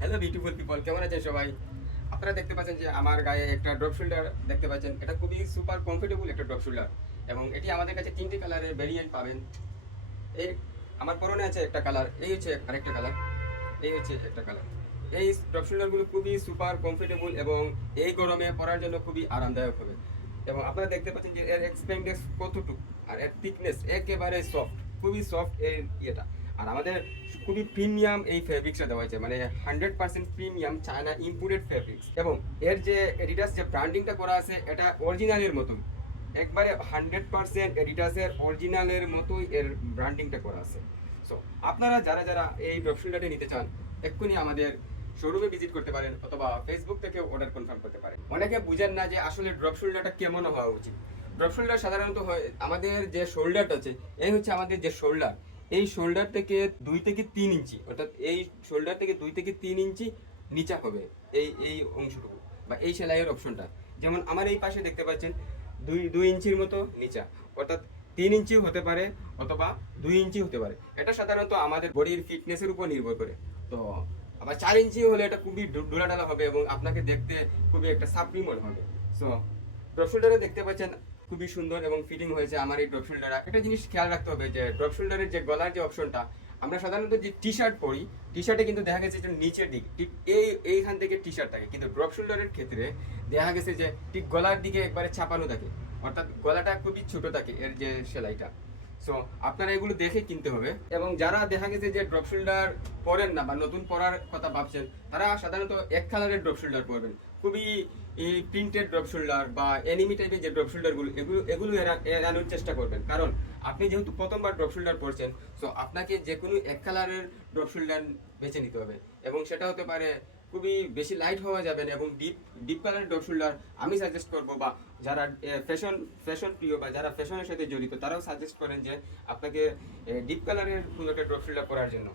Hello beautiful people, কেমন আছেন সবাই? আপনারা দেখতে পাচ্ছেন যে আমার গায়ে একটা ড্রপ শোল্ডার দেখতে পাচ্ছেন। এটা খুবই সুপার কমফোর্টেবল একটা ড্রপ শোল্ডার এবং এটি আমাদের কাছে তিনটি কালারের ভেরিয়েন্ট পাবেন। এই আমার পরনে আছে একটা কালার, এই হচ্ছে আরেকটা কালার, এই হচ্ছে একটা কালার। এই ড্রপ শোল্ডারগুলো খুবই সুপার কমফোর্টেবল এবং এই গরমে পরার জন্য খুবই আরামদায়ক হবে। এবং আপনারা দেখতে পাচ্ছেন যে এর এক্সপেন্ডেক্স কতটুকু আর এর থিকনেস একেবারে সফট, খুবই সফট এই ইয়েটা। আর আমাদের খুবই প্রিমিয়াম এই ফেব্রিক্সটা দেওয়া হয়েছে, মানে 100% প্রিমিয়াম চায়না ইম্পোর্টেড ফেব্রিক্স। এবং এর যে এডিডাস যে ব্র্যান্ডিংটা করা আছে এটা অরিজিনালের মতোই, একবারে 100% এডিডাসের অরিজিনালের মতোই এর ব্র্যান্ডিংটা করা আছে। সো আপনারা যারা যারা এই ড্রপ শোল্ডারটা নিতে চান এক্ষুনি আমাদের শোরুমে ভিজিট করতে পারেন অথবা ফেসবুক থেকে অর্ডার কনফার্ম করতে পারেন। অনেকে বুঝেন না যে আসলে ড্রপ শোল্ডারটা কেমন হওয়া উচিত। ড্রপ শোল্ডার সাধারণত হয় আমাদের যে শোল্ডারটা আছে, এই হচ্ছে আমাদের যে শোল্ডার, এই শোল্ডার থেকে 2 থেকে 3 ইঞ্চি, অর্থাৎ এই শোল্ডার থেকে 2 থেকে 3 ইঞ্চি নিচা হবে এই এই অংশটুকু বা এই সেলাইয়ের অপশনটা। যেমন আমার এই পাশে দেখতে পাচ্ছেন 2 ইঞ্চির মতো নিচা, অর্থাৎ 3 ইঞ্চিও হতে পারে অথবা 2 ইঞ্চি হতে পারে। এটা সাধারণত আমাদের বডির ফিটনেসের উপর নির্ভর করে। তো আবার 4 ইঞ্চি হলে এটা খুবই ডোলাডালা হবে এবং আপনাকে দেখতে খুবই একটা সাপ্রি মনে হবে। সো ড্রপ শোল্ডারে দেখতে পাচ্ছেন খুবই সুন্দর এবং ফিটিং হয়েছে আমার এই ড্রপ শোল্ডার। একটা জিনিস খেয়াল রাখতে হবে যে ড্রপ শোল্ডারের যে গলার যে অপশনটা, আমরা সাধারণত যে টি শার্ট পরি, টি শার্টে কিন্তু দেখা গেছে যে নিচের দিক ঠিক এইখান থেকে টি শার্ট থাকে, কিন্তু ড্রপ শোল্ডারের ক্ষেত্রে দেখা গেছে যে ঠিক গলার দিকে একবারে চাপানো থাকে, অর্থাৎ গলাটা খুবই ছোট থাকে এর যে সেলাইটা। সো আপনারা এগুলো দেখে কিনতে হবে। এবং যারা দেখা গেছে যে ড্রপ শোল্ডার পরেন না বা নতুন পরার কথা ভাবছেন, তারা সাধারণত এক কালারের ড্রপ শোল্ডার পরবেন। খুবই এই প্রিন্টেড ড্রপ শোল্ডার বা এনিমি টাইপের যে ড্রপ শোল্ডারগুলো, এগুলো এড়ানোর চেষ্টা করবেন। কারণ আপনি যেহেতু প্রথমবার ড্রপ শোল্ডার পরছেন, সো আপনাকে যে কোনো এক কালারের ড্রপ শোল্ডার বেছে নিতে হবে। এবং সেটা হতে পারে খুবই বেশি লাইট হওয়া যাবে না এবং ডিপ ডিপ কালারের ড্রপ শোল্ডার আমি সাজেস্ট করবো, বা যারা ফ্যাশন প্রিয় বা যারা ফ্যাশনের সাথে জড়িত তারাও সাজেস্ট করেন যে আপনাকে ডিপ কালারের কোনো একটা ড্রপ শোল্ডার পরার জন্য।